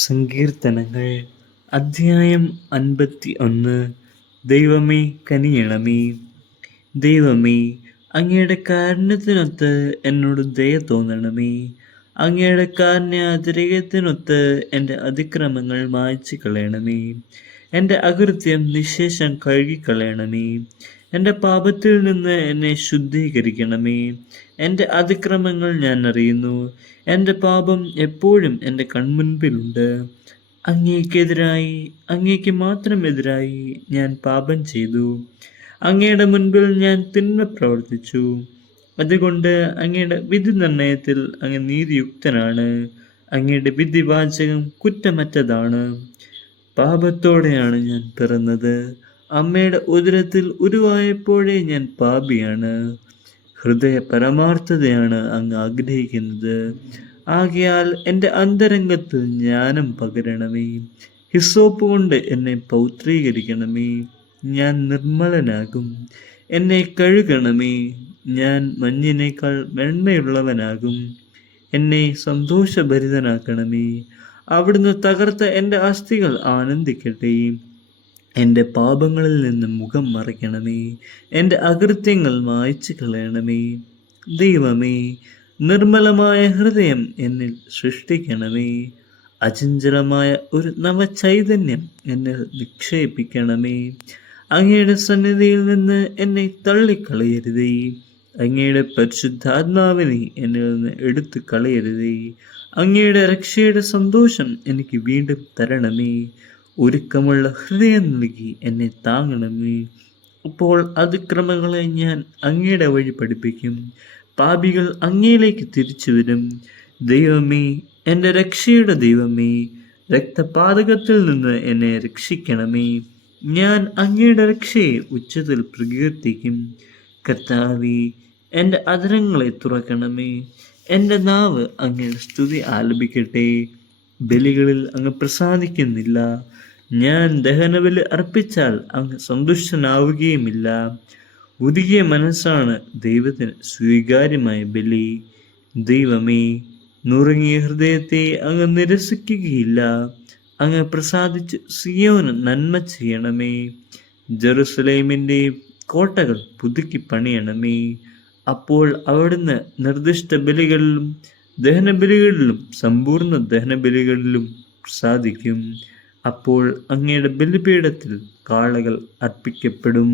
സങ്കീർത്തനങ്ങൾ അധ്യായം 51. ദൈവമേ കനിയണമേ. ദൈവമേ, അങ്ങയുടെ കാരുണ്യത്തിനൊത്ത് എന്നോട് ദയ തോന്നണമേ. അങ്ങയുടെ കാരുണ്യാതിരേകത്തിനൊത്ത് എൻ്റെ അതിക്രമങ്ങൾ മായ്ച്ചു കളയണമേ. എൻ്റെ അകൃത്യം നിശ്ശേഷം കഴുകിക്കളയണമേ. എൻ്റെ പാപത്തിൽ നിന്ന് എന്നെ ശുദ്ധീകരിക്കണമേ. എൻ്റെ അതിക്രമങ്ങൾ ഞാൻ അറിയുന്നു. എൻ്റെ പാപം എപ്പോഴും എൻ്റെ കൺമുൻപിലുണ്ട്. അങ്ങേക്ക് മാത്രം എതിരായി ഞാൻ പാപം ചെയ്തു. അങ്ങയുടെ മുൻപിൽ ഞാൻ തിന്മ പ്രവർത്തിച്ചു. അതുകൊണ്ട് അങ്ങയുടെ വിധി നിർണയത്തിൽ അങ്ങ് നീതിയുക്തനാണ്. അങ്ങയുടെ വിധിവാചകം കുറ്റമറ്റതാണ്. പാപത്തോടെയാണ് ഞാൻ പിറന്നത്. അമ്മയുടെ ഉദരത്തിൽ ഉരുവായപ്പോഴേ ഞാൻ പാപിയാണ്. ഹൃദയ പരമാർത്ഥതയാണ് അങ്ങ് ആഗ്രഹിക്കുന്നത്. ആകയാൽ എൻ്റെ അന്തരംഗത്തിൽ ജ്ഞാനം പകരണമേ. ഹിസ്സോപ്പ് കൊണ്ട് എന്നെ പൗത്രീകരിക്കണമേ. ഞാൻ നിർമ്മലനാകും. എന്നെ കഴുകണമേ. ഞാൻ മഞ്ഞിനേക്കാൾ വെണ്മയുള്ളവനാകും. എന്നെ സന്തോഷഭരിതനാക്കണമേ. അവിടുന്ന് തകർത്ത എൻ്റെ അസ്ഥികൾ ആനന്ദിക്കട്ടെ. എൻ്റെ പാപങ്ങളിൽ നിന്ന് മുഖം മറയ്ക്കണമേ. എൻ്റെ അകൃത്യങ്ങൾ മായ്ച്ചു കളയണമേ. ദൈവമേ, നിർമ്മലമായ ഹൃദയം എന്നിൽ സൃഷ്ടിക്കണമേ. അചഞ്ചലമായ ഒരു നവചൈതന്യം എന്നിൽ നിക്ഷേപിക്കണമേ. അങ്ങയുടെ സന്നിധിയിൽ നിന്ന് എന്നെ തള്ളിക്കളയരുതേ. അങ്ങയുടെ പരിശുദ്ധാത്മാവിനെ എന്നിൽ നിന്ന് എടുത്തു കളയരുതേ. അങ്ങയുടെ രക്ഷയുടെ സന്തോഷം എനിക്ക് വീണ്ടും തരണമേ. ഒരുക്കമുള്ള ഹൃദയം നൽകി എന്നെ താങ്ങണമേ. അപ്പോൾ അതിക്രമങ്ങളെ ഞാൻ അങ്ങയുടെ വഴി പഠിപ്പിക്കും. പാപികൾ അങ്ങയിലേക്ക് തിരിച്ചു വരും. ദൈവമേ, എൻ്റെ രക്ഷയുടെ ദൈവമേ, രക്തപാതകത്തിൽ നിന്ന് എന്നെ രക്ഷിക്കണമേ. ഞാൻ അങ്ങയുടെ രക്ഷയെ ഉച്ചത്തിൽ പ്രകീർത്തിക്കും. കർത്താവേ, എൻ്റെ അധരങ്ങളെ തുറക്കണമേ. എൻ്റെ നാവ് അങ്ങയുടെ സ്തുതി ആലപിക്കട്ടെ. ബലികളിൽ അങ്ങ് പ്രസാദിക്കുന്നില്ല. ഞാൻ ദഹനബലി അർപ്പിച്ചാൽ അങ്ങ് സന്തുഷ്ടനാവുകയുമില്ല. ഉരുകിയ മനസ്സാണ് ദൈവത്തിന് സ്വീകാര്യമായ ബലി. ദൈവമേ, നുറുങ്ങിയ ഹൃദയത്തെ അങ്ങ് നിരസിക്കുകയില്ല. അങ്ങ് പ്രസാദിച്ച് സിയോന് നന്മ ചെയ്യണമേ. ജെറുസലേമിൻ്റെ കോട്ടകൾ പുതുക്കി പണിയണമേ. അപ്പോൾ അവിടുന്ന് നിർദ്ദിഷ്ട ബലികളിലും ദഹനബലികളിലും സമ്പൂർണ്ണ ദഹനബലികളിലും പ്രസാദിക്കും. അപ്പോൾ അങ്ങയുടെ ബലിപീഠത്തിൽ കാളകൾ അർപ്പിക്കപ്പെടും.